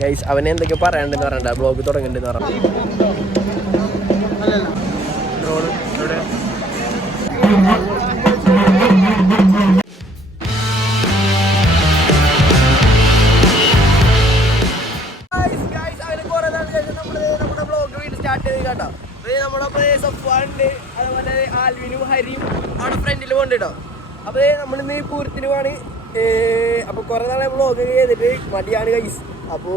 Guys അവനെ എന്തൊക്കെ പറയാണ്ടെന്ന് പറയണ്ട, ബ്ലോഗ് തുടങ്ങണ്ടെന്ന് പറഞ്ഞു. അതുപോലെ ആൽവിനും ഹരിയും അവിടെ ഫ്രണ്ടിൽ കൊണ്ടിട്ടോ. അപ്പോൾ നമ്മളിന്ന് പൂരത്തിന് പോവാണ്. അപ്പോൾ കുറേ നാളെ വ്ളോഗ് ചെയ്തിട്ട് മടിയാണ് ഗൈസ്. അപ്പോൾ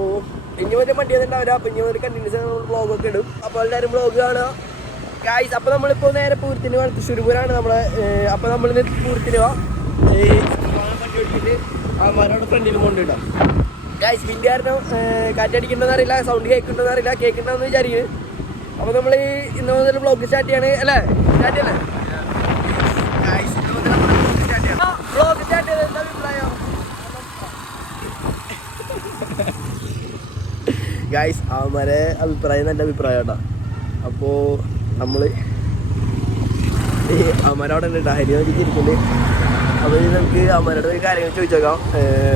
ഇനി മുതൽ മടി വന്നിട്ടുണ്ടാവില്ല. അപ്പോൾ ഇനി മുതൽ കണ്ടിന്യൂസ് വ്ളോഗൊക്കെ ഇടും. അപ്പോൾ എല്ലാവരും വ്ളോഗ് കാണുക ഗൈസ്. അപ്പോൾ നമ്മളിപ്പോൾ നേരെ പൂരത്തിന് പോകാൻ തൃശ്ശൂർ പൂരമാണ് നമ്മളെ. അപ്പോൾ നമ്മളിന്ന് പൂരത്തിന് പോവാം. വണ്ടി ഓടിച്ചിട്ട് അവന്മാരവിടെ ഫ്രണ്ടിൽ കൊണ്ടിട്ടോ ഗൈസ്. വിൻ്റെ കാരണം കാറ്റടിക്കണമെന്ന് അറിയില്ല, സൗണ്ട് കേൾക്കണമെന്ന് അറിയില്ല, കേൾക്കണമെന്ന് വിചാരിക്കും. അപ്പോൾ നമ്മൾ ഇന്ന് മുതൽ വ്ളോഗ് സ്റ്റാർട്ട് ചെയ്യാണ് അല്ലേ? സ്റ്റാർട്ട് ചെയ്യല്ലേ ഗൈസ്? ഇന്ന് മുതൽ നമ്മൾ വ്ളോഗ് സ്റ്റാർട്ട് ചെയ്യണം. വ്ളോഗ് സ്റ്റാർട്ട് ചെയ്ത് എന്താ അഭിപ്രായം ഗൈസ്? അവന്മാരെ അഭിപ്രായം നല്ല അഭിപ്രായം കേട്ടോ. അപ്പോൾ നമ്മൾ അവന്മാരവിടെ ഉണ്ട് കേട്ടോ, ഹരി നോക്കി ഇരിക്കുന്നുണ്ട്. അപ്പോൾ നമുക്ക് അവന്മാരോട് ഒരു കാര്യങ്ങൾ ചോദിച്ചേക്കാം.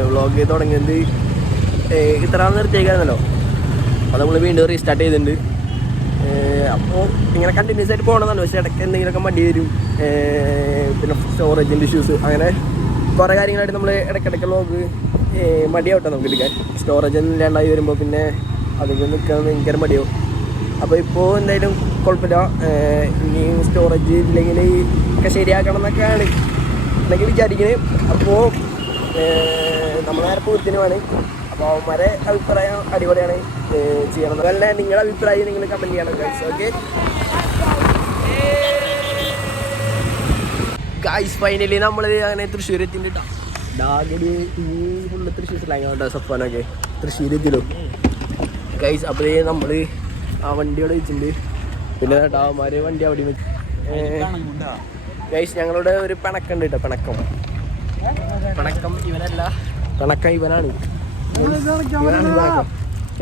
വ്ളോഗ് തുടങ്ങിയത് ഇത്ര നാൾ നിർത്തിയേക്കായിരുന്നല്ലോ, അപ്പോൾ നമ്മൾ വീണ്ടും റീസ്റ്റാർട്ട് ചെയ്തിട്ടുണ്ട്. അപ്പോൾ ഇങ്ങനെ കണ്ടിന്യൂസ് ആയിട്ട് പോകണമെന്നാണ്. പക്ഷേ ഇടയ്ക്ക് എന്തെങ്കിലുമൊക്കെ മടി വരും, പിന്നെ സ്റ്റോറേജിൻ്റെ ഇഷ്യൂസ്, അങ്ങനെ കുറേ കാര്യങ്ങളായിട്ട് നമ്മൾ ഇടയ്ക്കിടയ്ക്ക് വ്ളോഗ് മടിയാവട്ടെ നമുക്ക് എടുക്കാൻ. സ്റ്റോറേജ് ഒന്നും ഇല്ലാണ്ടായി വരുമ്പോൾ പിന്നെ അതിൽ നിൽക്കാൻ ഭയങ്കര മടിയാവും. അപ്പോൾ ഇപ്പോൾ എന്തായാലും കുഴപ്പമില്ല. ഇനി സ്റ്റോറേജ് ഇല്ലെങ്കിൽ ഒക്കെ ശരിയാക്കണം എന്നൊക്കെയാണ് എന്നൊക്കെ വിചാരിക്കുന്നത്. അപ്പോൾ നമ്മൾ നേരെ പൂരത്തിനുമാണ്. അപ്പോൾ അവന്മാരെ അഭിപ്രായം അടിപൊളിയാണ്, ചെയ്യണം. അതുപോലെ നിങ്ങളുടെ അഭിപ്രായം നിങ്ങൾ കമൻറ്റ് ചെയ്യണം ഗൈസ്. ഓക്കെ ഗൈസ്, ഫൈനലി നമ്മൾ അങ്ങനെ തൃശ്ശൂർ എത്തിയിട്ടാ. ഡാഗടി ഈ ഫുള്ള് തൃശ്ശൂർ സ്ലാങ്ങാട്ടോ സഫാനൊക്കെ തൃശ്ശൂർ എത്തിയിടും ഗൈസ്. അപ്പോൾ നമ്മൾ ആ വണ്ടി അവിടെ വെച്ചിട്ടുണ്ട്. പിന്നെ അവന്മാർ വണ്ടി അവിടെ വെച്ച് ഗൈസ്. ഞങ്ങളുടെ ഒരു പിണക്കുണ്ട് കേട്ടോ, പിണക്കം ഇവനല്ല, പിണക്കം ഇവനാണ്.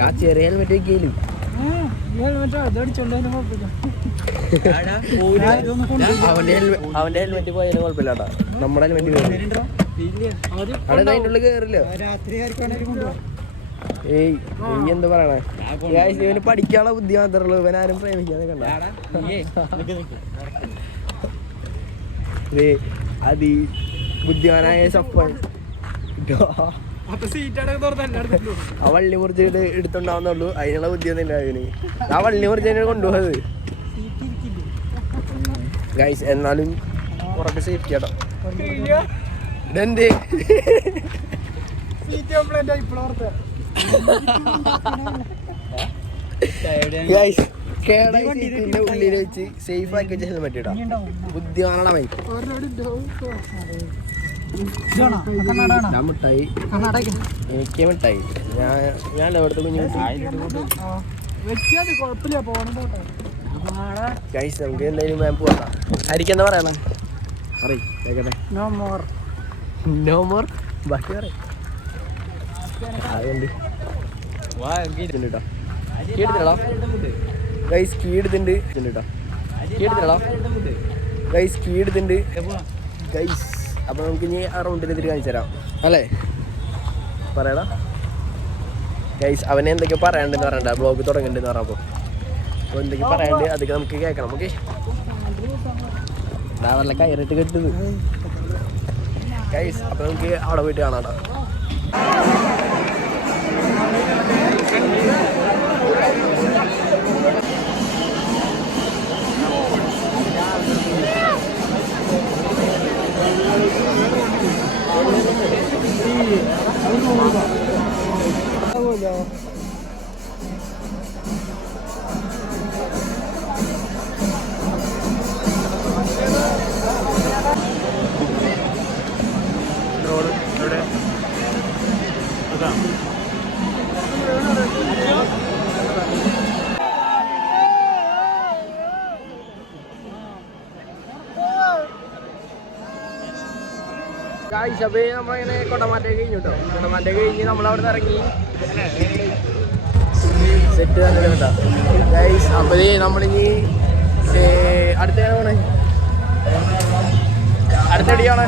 ആ ചെറിയ ഹെൽമെറ്റ് വെക്കലും അവന്റെ ഹെൽമെറ്റ് പോയാലും കുഴപ്പമില്ല കേട്ടോ. നമ്മുടെ ഹെൽമെറ്റ് അവിടെ അതിൻ്റെ ഉള്ളിൽ കയറില്ലോ. ഏയ് നീ എന്താ പറയണേ? ഇവന് പഠിക്കാനുള്ള ബുദ്ധി മാത്രമേ ഉള്ളൂ, ഇവനാരും പ്രേമിക്കാതെ കണ്ട. അത് ബുദ്ധിമാനായ സഫൻ ആ വള്ളി മുറിച്ചിട്ട് എടുത്തുണ്ടാവുന്നുള്ളൂ, അതിനുള്ള ബുദ്ധിയൊന്നുമില്ല അതിന്. ആ വള്ളി മുറിച്ച് കൊണ്ടുപോയത് ഗൈസ്. എന്നാലും കുറച്ച് സേഫ്റ്റി കേട്ടോ. ഇതെന്ത് ഗൈസ്, കേടത്തിന്റെ ഉള്ളിൽ വെച്ച് സേഫ് ആക്കി വെച്ച ഹെൽമെറ്റ് ഇടാം. ബുദ്ധിമാനാണ് മൈ. മിഠായി എനിക്ക് മിഠായി ഞാൻ എവിടുത്തെ കുഞ്ഞു ഗൈസ്. നമുക്ക് എന്തായാലും മാം പോകാം. ഹരിക്ക് എന്താ പറയണേ? അറിയിക്കട്ടെ. നോ മോർ ബാക്കി പറയും. അതുകൊണ്ട് കേട്ടോ കേട്ടില്ലടാ ഗൈസ്, കീടുന്നുണ്ട് കേട്ടോ, കേട്ടില്ലടാ ഗൈസ്, കീടുന്നുണ്ട് ഗൈസ്. അപ്പോൾ നമുക്ക് ഇനി ആ റൗണ്ടിൽ എത്തിയിട്ട് കാണിച്ചു തരാം അല്ലേ? പറയടാ ഗൈസ്. അവനെ എന്തൊക്കെ പറയാണ്ടെന്ന് പറയണ്ട, ബ്ലോഗ് തുടങ്ങണ്ടെന്ന് പറഞ്ഞപ്പോൾ. അപ്പോൾ എന്തൊക്കെ പറയാണ്ട് അതൊക്കെ നമുക്ക് കേൾക്കണം. ഓക്കെ വല്ല കയറിട്ട് കെട്ടുന്നത് ഗൈസ്. അപ്പോൾ നമുക്ക് അവിടെ പോയിട്ട് കാണാം കേട്ടോ. ഗായ്സ്, നമ്മളിങ്ങനെ കൊടമാറ്റം കഴിഞ്ഞു കേട്ടോ. കൊടമാറ്റം കഴിഞ്ഞ് നമ്മളവിടെ നിന്ന് ഇറങ്ങി സെറ്റ് തന്നെ കേട്ടോ ഗായ്സ്. അപ്പോൾ നമ്മളിനി അടുത്ത പോണേ, അടുത്തടിയാണ്.